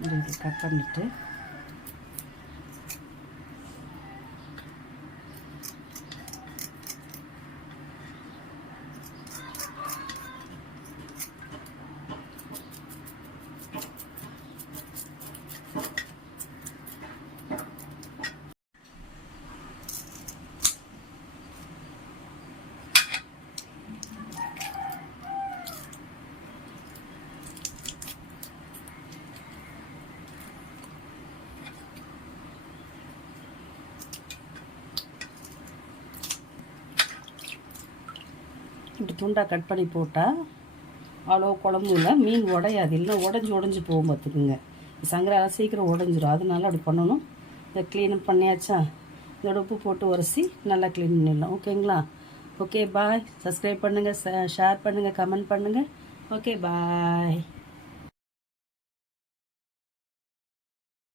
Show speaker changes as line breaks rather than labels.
இது கட் பண்ணிவிட்டு இப்படி துண்டாக கட் பண்ணி போட்டால் அவ்வளோ குழம்பு இல்லை. மீன் உடையாது. இல்லை உடஞ்சி உடஞ்சி போகும் பார்த்துக்குங்க. சங்கரால சீக்கிரம் உடஞ்சிரும். அதனால அப்படி பண்ணணும். இதை க்ளீன் பண்ணியாச்சா? இதோட உப்பு போட்டு உரசி நல்லா க்ளீன் பண்ணிடலாம். ஓகேங்களா? ஓகே பாய் சப்ஸ்கிரைப் பண்ணுங்கள் ஷேர் பண்ணுங்கள் கமெண்ட் பண்ணுங்கள் ஓகே பாய்